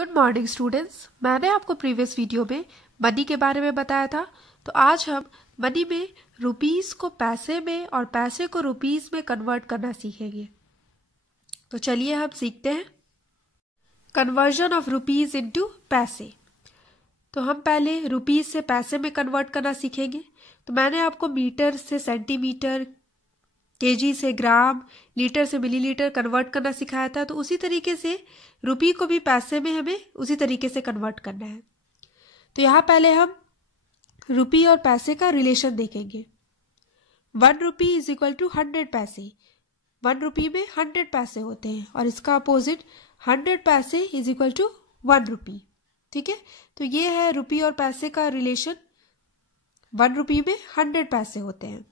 Good morning students. मैंने आपको previous video में मनी के बारे में बताया था। तो आज हम मनी में रुपीस को पैसे में और पैसे को रुपीस में कन्वर्ट करना सीखेंगे। तो चलिए हम सीखते हैं कन्वर्जन ऑफ रुपीस इनटू पैसे। तो हम पहले रुपीस से पैसे में कन्वर्ट करना सीखेंगे। तो मैंने आपको मीटर से सेंटीमीटर, केजी से ग्राम, लीटर से मिलीलीटर कन्वर्ट करना सिखाया था। तो उसी तरीके से रुपी को भी पैसे में हमें उसी तरीके से कन्वर्ट करना है। तो यहाँ पहले हम रुपी और पैसे का रिलेशन देखेंगे। 1 रुपी इज इक्वल टू 100 पैसे। 1 रुपी में 100 पैसे होते हैं और इसका अपोजिट 100 पैसे इज इक्वल टू 1 रुपी। ठीक है, तो ये है रुपी और पैसे का रिलेशन। 1 रुपी में 100 पैसे होते हैं।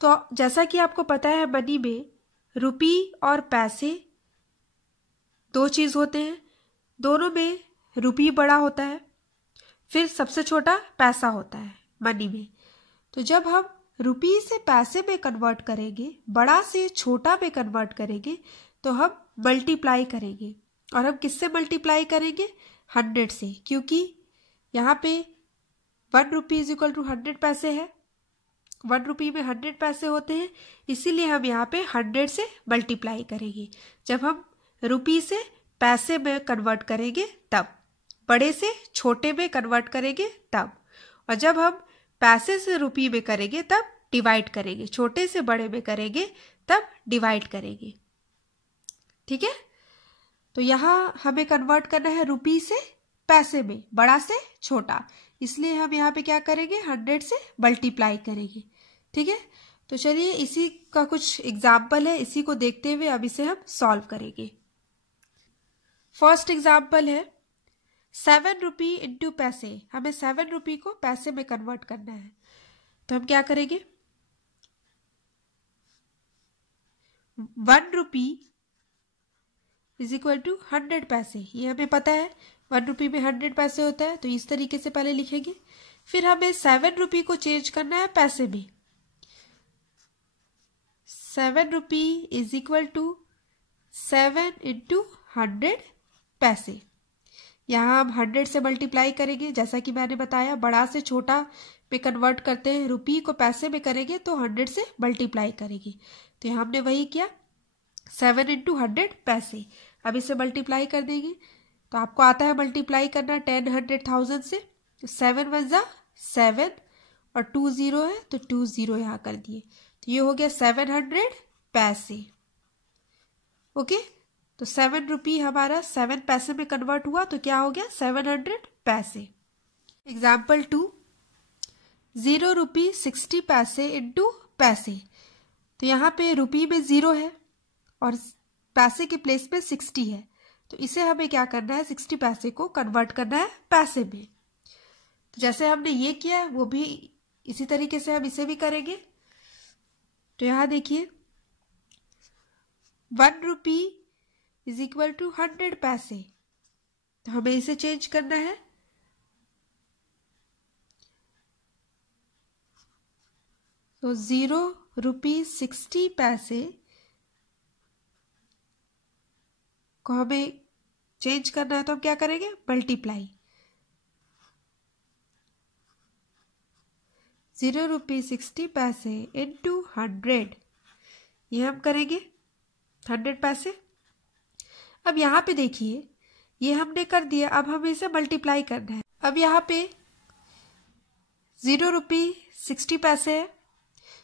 तो जैसा कि आपको पता है मनी में रुपी और पैसे दो चीज होते हैं। दोनों में रुपी बड़ा होता है, फिर सबसे छोटा पैसा होता है मनी में। तो जब हम रुपी से पैसे में कन्वर्ट करेंगे, बड़ा से छोटा में कन्वर्ट करेंगे, तो हम मल्टीप्लाई करेंगे। और हम किससे मल्टीप्लाई करेंगे? 100 से, क्योंकि यहाँ पे 1 रुपी इज इक्वल टू 100 पैसे है। 1 रुपी में 100 पैसे होते हैं, इसीलिए हम यहाँ पे 100 से मल्टीप्लाई करेंगे। जब हम रुपी से पैसे में कन्वर्ट करेंगे तब, बड़े से छोटे में कन्वर्ट करेंगे तब, और जब हम पैसे से रुपी में करेंगे तब डिवाइड करेंगे। छोटे से बड़े में करेंगे तब डिवाइड करेंगे। ठीक है, तो यहाँ हमें कन्वर्ट करना है रुपी से पैसे में, बड़ा से छोटा, इसलिए हम यहाँ पे क्या करेंगे? 100 से मल्टीप्लाई करेंगे। ठीक है, तो चलिए इसी का कुछ एग्जाम्पल है, इसी को देखते हुए अब इसे हम सॉल्व करेंगे। फर्स्ट एग्जाम्पल है 7 रुपी इंटू पैसे। हमें 7 रुपी को पैसे में कन्वर्ट करना है। तो हम क्या करेंगे? 1 रुपी इज इक्वल टू 100 पैसे, ये हमें पता है। 1 रुपी में 100 पैसे होता है, तो इस तरीके से पहले लिखेंगे। फिर हमें 7 रुपी को चेंज करना है पैसे में। 7 rupee is equal to 7 into 100 पैसे। यहाँ हम 100 से मल्टीप्लाई करेंगे। जैसा कि मैंने बताया, बड़ा से छोटा में कन्वर्ट करते हैं। रुपी को पैसे में करेंगे तो 100 से मल्टीप्लाई करेंगे। तो यहाँ हमने वही किया, 7 इंटू 100 पैसे। अब इसे मल्टीप्लाई कर देंगे। तो आपको आता है मल्टीप्लाई करना 10 100,000 से। तो 7 1 जा 7 और 2 0 है, तो 2 0 यहाँ कर दिए। तो ये हो गया 700 पैसे। ओके, तो 7 रुपी हमारा 7 पैसे में कन्वर्ट हुआ, तो क्या हो गया? 700 पैसे। एग्जाम्पल 2, 0 रुपी 60 पैसे इंटू पैसे। तो यहाँ पे रुपी में 0 है और पैसे के प्लेस में 60 है। तो इसे हमें क्या करना है? 60 पैसे को कन्वर्ट करना है पैसे में। तो जैसे हमने ये किया है, वो भी इसी तरीके से हम इसे भी करेंगे। तो यहाँ देखिए, 1 रुपी इज इक्वल टू 100 पैसे। तो हमें इसे चेंज करना है। तो 0 रुपी 60 पैसे को हमें चेंज करना है, तो हम क्या करेंगे? मल्टीप्लाई। 0 रुपी 60 पैसे इंटू 100, ये हम करेंगे 100 पैसे। अब यहाँ पे देखिए, ये हमने कर दिया। अब हमें इसे मल्टीप्लाई करना है। अब यहाँ पे 0 रुपी 60 पैसे है,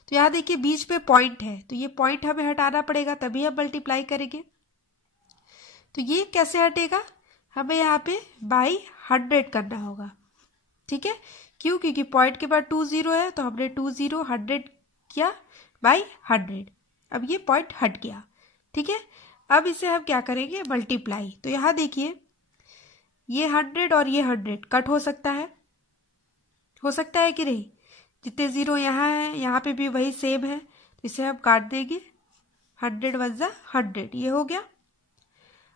तो यहाँ देखिए बीच में पॉइंट है, तो ये पॉइंट हमें हटाना पड़ेगा, तभी हम मल्टीप्लाई करेंगे। तो ये कैसे हटेगा? हमें यहाँ पे बाई 100 करना होगा। ठीक है, क्यों? क्योंकि पॉइंट के बाद 2 0 है, तो हमने 2 0 100 किया बाई 100। अब ये पॉइंट हट गया। ठीक है, अब इसे हम क्या करेंगे? मल्टीप्लाई। तो यहाँ देखिए, ये 100 और ये 100 कट हो सकता है कि नहीं? जितने 0 यहाँ है, यहाँ पे भी वही सेम है, तो इसे हम काट देंगे। 100 1 जा 100, ये हो गया।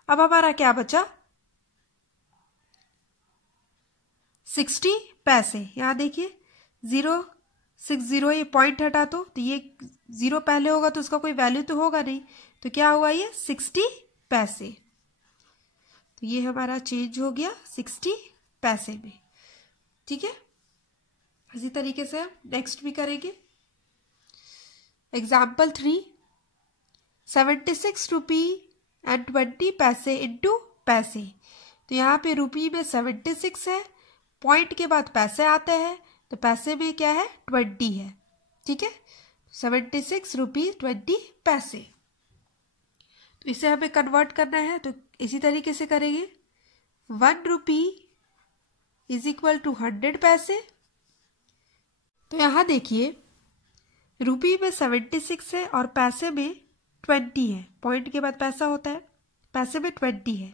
अब हमारा क्या बचा? 60 पैसे। यहाँ देखिए 0 6 0, ये पॉइंट हटा तो ये 0 पहले होगा तो उसका कोई वैल्यू तो होगा नहीं, तो क्या हुआ? ये 60 पैसे। तो ये हमारा चेंज हो गया 60 पैसे में। ठीक है, इसी तरीके से हम नेक्स्ट भी करेंगे। एग्जाम्पल 3, 76 रुपी एंड 20 पैसे इंटू पैसे। तो यहाँ पे रुपी में 76 है, पॉइंट के बाद पैसे आते हैं, तो पैसे में क्या है 20 है। ठीक है, 76 रुपी 20 पैसे। तो इसे हमें कन्वर्ट करना है, तो इसी तरीके से करेंगे। 1 रुपी इज इक्वल टू 100 पैसे। तो यहाँ देखिए रुपी में 76 है और पैसे में 20 है, पॉइंट के बाद पैसा होता है, पैसे में 20 है।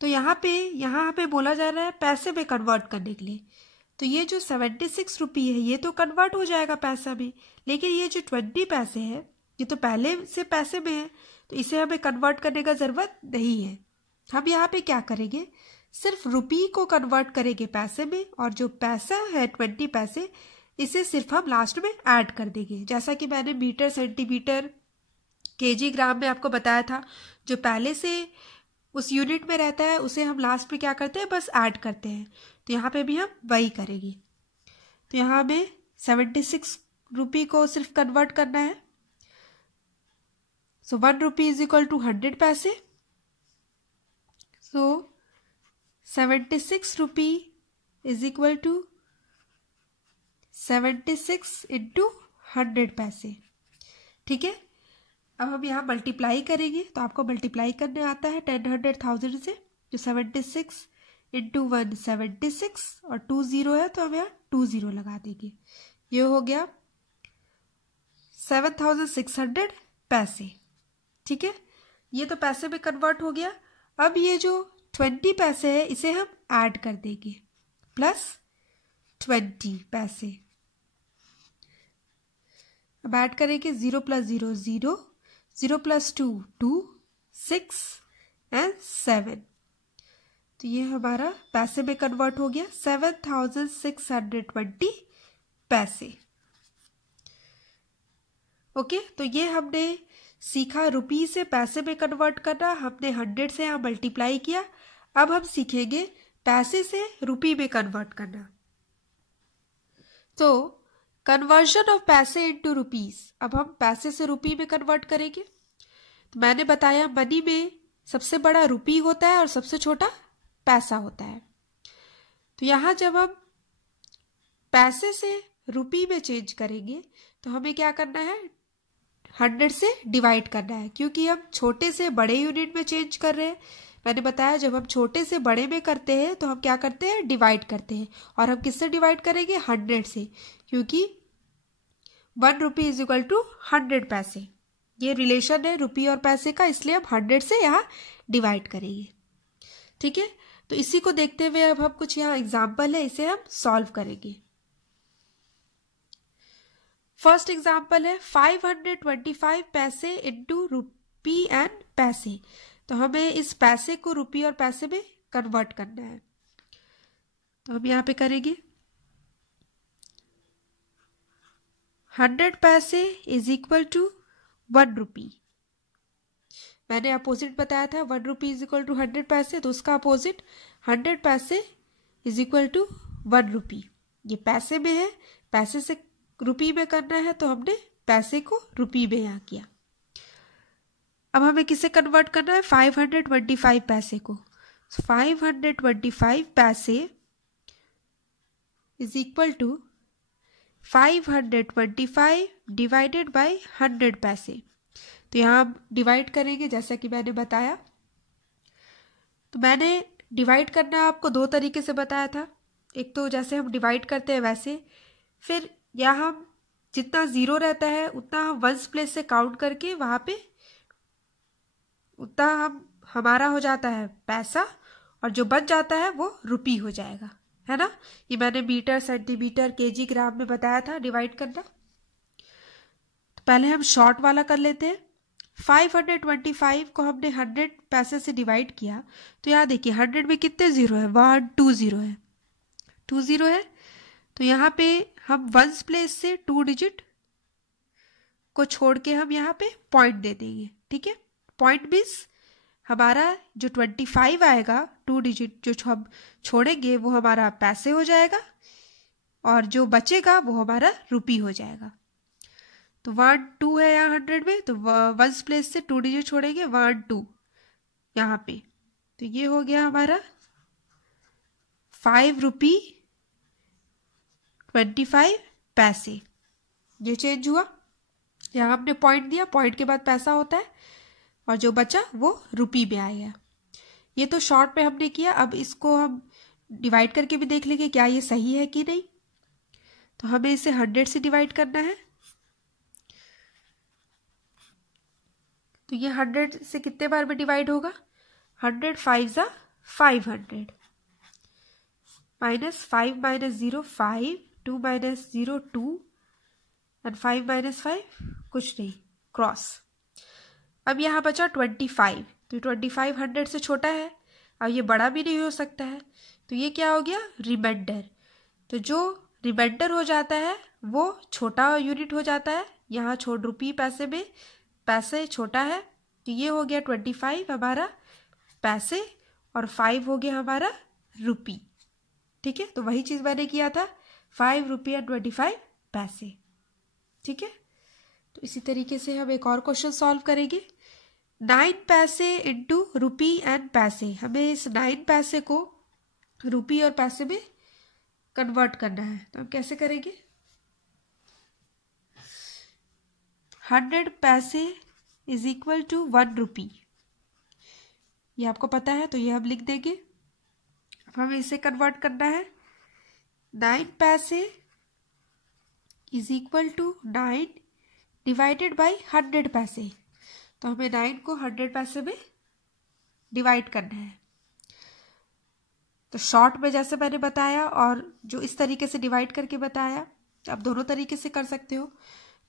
तो यहाँ पे बोला जा रहा है पैसे में कन्वर्ट करने के लिए। तो ये जो 76 रुपी है ये तो कन्वर्ट हो जाएगा पैसा में, लेकिन ये जो 20 पैसे है ये तो पहले से पैसे में है, तो इसे हमें कन्वर्ट करने का जरूरत नहीं है। हम यहाँ पे क्या करेंगे, सिर्फ रुपी को कन्वर्ट करेंगे पैसे में, और जो पैसा है 20 पैसे इसे सिर्फ हम लास्ट में ऐड कर देंगे। जैसा कि मैंने मीटर, सेंटीमीटर, केजी, ग्राम में आपको बताया था, जो पहले से उस यूनिट में रहता है उसे हम लास्ट में क्या करते हैं, बस ऐड करते हैं। तो यहाँ पे भी हम वही करेंगे। तो यहाँ हमें 76 रुपी को सिर्फ कन्वर्ट करना है। So 1 rupee is equal to 100 पैसे। So 76 rupee is equal to 76 into 100 पैसे। ठीक है, अब हम यहाँ मल्टीप्लाई करेंगे, तो आपको मल्टीप्लाई करने आता है 10, 100, 1000 से। जो 76 इंटू 1 76 और 2 0 है, तो हम यहाँ 2 0 लगा देंगे। ये हो गया 7600 पैसे। ठीक है, ये तो पैसे में कन्वर्ट हो गया। अब ये जो 20 पैसे है इसे हम ऐड कर देंगे, प्लस 20 पैसे। अब ऐड करेंगे 0 प्लस 0 0, 0 प्लस 2 2, 6 एंड 7। तो ये हमारा पैसे में कन्वर्ट हो गया 7620 पैसे। ओके, तो ये हमने सीखा रुपी से पैसे में कन्वर्ट करना, हमने 100 से यहाँ मल्टीप्लाई किया। अब हम सीखेंगे पैसे से रुपी में कन्वर्ट करना। तो कन्वर्जन ऑफ पैसे इनटू रुपीस, अब हम पैसे से रुपी में कन्वर्ट करेंगे। तो मैंने बताया मनी में सबसे बड़ा रुपी होता है और सबसे छोटा पैसा होता है। तो यहाँ जब हम पैसे से रुपी में चेंज करेंगे तो हमें क्या करना है, 100 से डिवाइड करना है, क्योंकि हम छोटे से बड़े यूनिट में चेंज कर रहे हैं। मैंने बताया जब हम छोटे से बड़े में करते हैं तो हम क्या करते हैं, डिवाइड करते हैं। और हम किससे डिवाइड करेंगे, 100 से, क्योंकि 1 रुपी इज इक्वल टू 100 पैसे। ये रिलेशन है रुपी और पैसे का, इसलिए हम 100 से यहाँ डिवाइड करेंगे। ठीक है, तो इसी को देखते हुए अब हम कुछ यहाँ एग्जाम्पल है, इसे हम सॉल्व करेंगे। फर्स्ट एग्जाम्पल है 525 पैसे इंटू रुपी एंड पैसे। तो हमें इस पैसे को रुपी और पैसे में कन्वर्ट करना है। तो हम यहाँ पे करेंगे 100 पैसे इज इक्वल टू 1 रुपी। मैंने अपोजिट बताया था 1 रुपी इज इक्वल टू 100 पैसे, तो उसका अपोजिट 100 पैसे इज इक्वल टू 1 रुपी। ये पैसे में है, पैसे से रुपी में करना है, तो हमने पैसे को रुपी में यहाँ किया। अब हमें किसे कन्वर्ट करना है, 525 पैसे को। 525 पैसे is equal to 525 divided by 100 पैसे। तो यहाँ हम डिवाइड करेंगे जैसा कि मैंने बताया। तो मैंने डिवाइड करना आपको 2 तरीके से बताया था। एक तो जैसे हम डिवाइड करते हैं वैसे, फिर यहाँ हम जितना 0 रहता है उतना हम वंस प्लेस से काउंट करके वहाँ पे उतना हमारा हो जाता है पैसा, और जो बच जाता है वो रुपी हो जाएगा, है ना। ये मैंने मीटर, सेंटीमीटर, केजी, ग्राम में बताया था डिवाइड करना। तो पहले हम शॉर्ट वाला कर लेते हैं। 525 को हमने 100 पैसे से डिवाइड किया, तो यहाँ देखिए 100 में कितने 0 है, 1 2 0 है, 2 0 है। तो यहाँ पे हम वंस प्लेस से 2 डिजिट को छोड़ के हम यहाँ पे पॉइंट दे देंगे। ठीक है, पॉइंट मीन्स हमारा जो 25 आएगा 2 डिजिट जो हम छोड़ेंगे वो हमारा पैसे हो जाएगा, और जो बचेगा वो हमारा रुपी हो जाएगा। तो 1 2 है यहाँ 100 में, तो 1 प्लेस से 2 डिजिट छोड़ेंगे 1 2 यहाँ पे, तो ये हो गया हमारा 5 रुपी 25 पैसे। ये चेंज हुआ, यहाँ हमने पॉइंट दिया, पॉइंट के बाद पैसा होता है, और जो बचा वो रुपी में आएगा। ये तो शॉर्ट में हमने किया। अब इसको हम डिवाइड करके भी देख लेंगे क्या ये सही है कि नहीं। तो हमें इसे 100 से डिवाइड करना है। तो ये 100 से कितने बार में डिवाइड होगा? 100 5 जा 500, -5 - 0 5, 2 - 0 2, और 5 - 5 कुछ नहीं, क्रॉस। अब यहाँ बचा 25, तो 25 100 से छोटा है, अब ये बड़ा भी नहीं हो सकता है, तो ये क्या हो गया? रिमाइंडर। तो जो रिमाइंडर हो जाता है वो छोटा यूनिट हो जाता है। यहाँ छोड़ रुपी पैसे में पैसे छोटा है, तो ये हो गया 25 हमारा पैसे, और 5 हो गया हमारा रुपी। ठीक है, तो वही चीज़ मैंने किया था, 5 रुपी और 25 पैसे। ठीक है, तो इसी तरीके से हम एक और क्वेश्चन सॉल्व करेंगे। 9 पैसे इंटू रुपी एंड पैसे। हमें इस 9 पैसे को रुपी और पैसे में कन्वर्ट करना है, तो हम कैसे करेंगे? 100 पैसे इज इक्वल टू 1 रुपी, ये आपको पता है, तो ये हम लिख देंगे। अब हमें इसे कन्वर्ट करना है। 9 पैसे is equal to 9 divided by 100 पैसे, तो हमें 9 को 100 पैसे में डिवाइड करना है। तो शॉर्ट में जैसे मैंने बताया और जो इस तरीके से डिवाइड करके बताया, आप दोनों तरीके से कर सकते हो।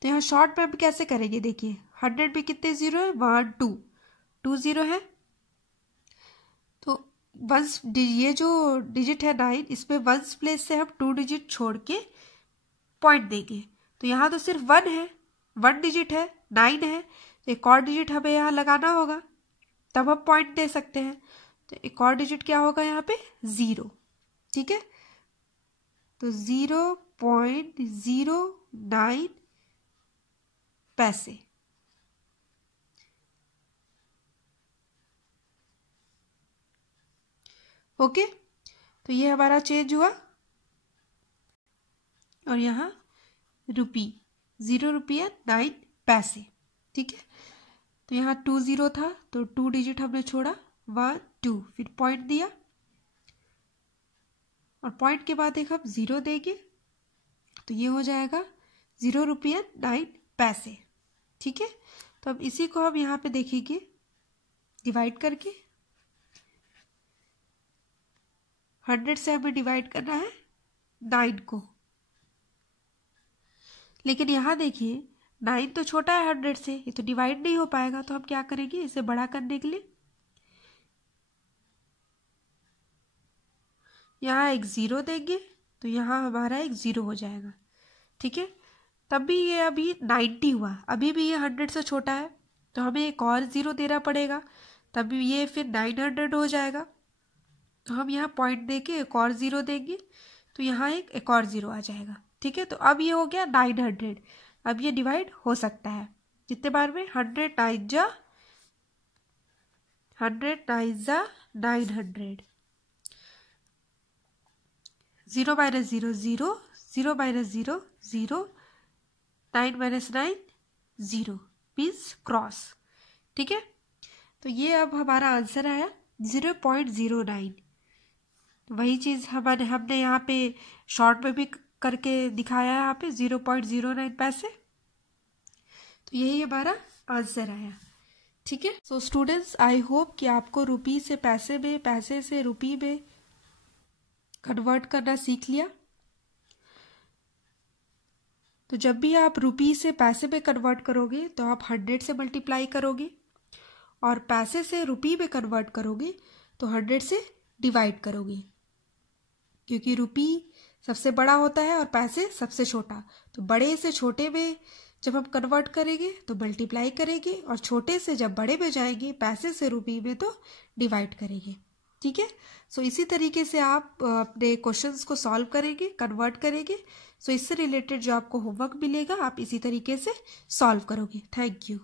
तो यहाँ शॉर्ट में हम कैसे करेंगे? देखिए 100 में कितने जीरो है? 1 2 2 जीरो है, तो वंस ये जो डिजिट है 9, इसमें वंस प्लेस से हम 2 डिजिट छोड़ के पॉइंट देंगे। तो यहाँ तो सिर्फ 1 है, 1 डिजिट है, 9 है, तो एक और डिजिट हमें यहाँ लगाना होगा, तब हम पॉइंट दे सकते हैं। तो एक और डिजिट क्या होगा यहाँ पे? 0। ठीक है, तो 0.09 पैसे। ओके, तो ये हमारा चेंज हुआ, और यहाँ रुपी 0 रुपया 9 पैसे। ठीक है, तो यहाँ 2 0 था, तो 2 डिजिट हमने छोड़ा, 1 2, फिर पॉइंट दिया, और पॉइंट के बाद एक हम 0 देंगे, तो ये हो जाएगा 0 रुपया 9 पैसे। ठीक है, तो अब इसी को हम यहाँ पे देखेंगे डिवाइड करके। 100 से हमें डिवाइड करना है 9 को, लेकिन यहाँ देखिए 9 तो छोटा है 100 से, ये तो डिवाइड नहीं हो पाएगा। तो हम क्या करेंगे? इसे बड़ा करने के लिए यहाँ एक 0 देंगे, तो यहाँ हमारा एक 0 हो जाएगा। ठीक है, तब भी ये अभी 90 हुआ, अभी भी ये 100 से छोटा है, तो हमें एक और 0 देना पड़ेगा, तभी ये फिर 900 हो जाएगा। तो हम यहाँ पॉइंट देके एक और 0 देंगे, तो यहाँ एक और 0 आ जाएगा। ठीक है, तो अब ये हो गया 900। अब ये डिवाइड हो सकता है कितने बार में? 100 9 जा 900, 0 - 0 0, 0 - 0 0, 9 - 9 0, मीन्स क्रॉस। ठीक है, तो ये अब हमारा आंसर आया 0.09। वही चीज़ हमने यहाँ पे शॉर्ट में भी करके दिखाया है, यहाँ पे 0.09 पैसे। तो यही हमारा आंसर आया। ठीक है, सो स्टूडेंट्स, आई होप कि आपको रुपी से पैसे में, पैसे से रुपी में कन्वर्ट करना सीख लिया। तो जब भी आप रुपी से पैसे में कन्वर्ट करोगे तो आप 100 से मल्टीप्लाई करोगे, और पैसे से रुपी में कन्वर्ट करोगे तो 100 से डिवाइड करोगे, क्योंकि रुपी सबसे बड़ा होता है और पैसे सबसे छोटा। तो बड़े से छोटे में जब हम कन्वर्ट करेंगे तो मल्टीप्लाई करेंगे और छोटे से जब बड़े में जाएंगे पैसे से रुपये में तो डिवाइड करेंगे। ठीक है। सो इसी तरीके से आप अपने क्वेश्चंस को सॉल्व करेंगे, कन्वर्ट करेंगे। सो इससे रिलेटेड जो आपको होमवर्क मिलेगा आप इसी तरीके से सॉल्व करोगे। Thank you.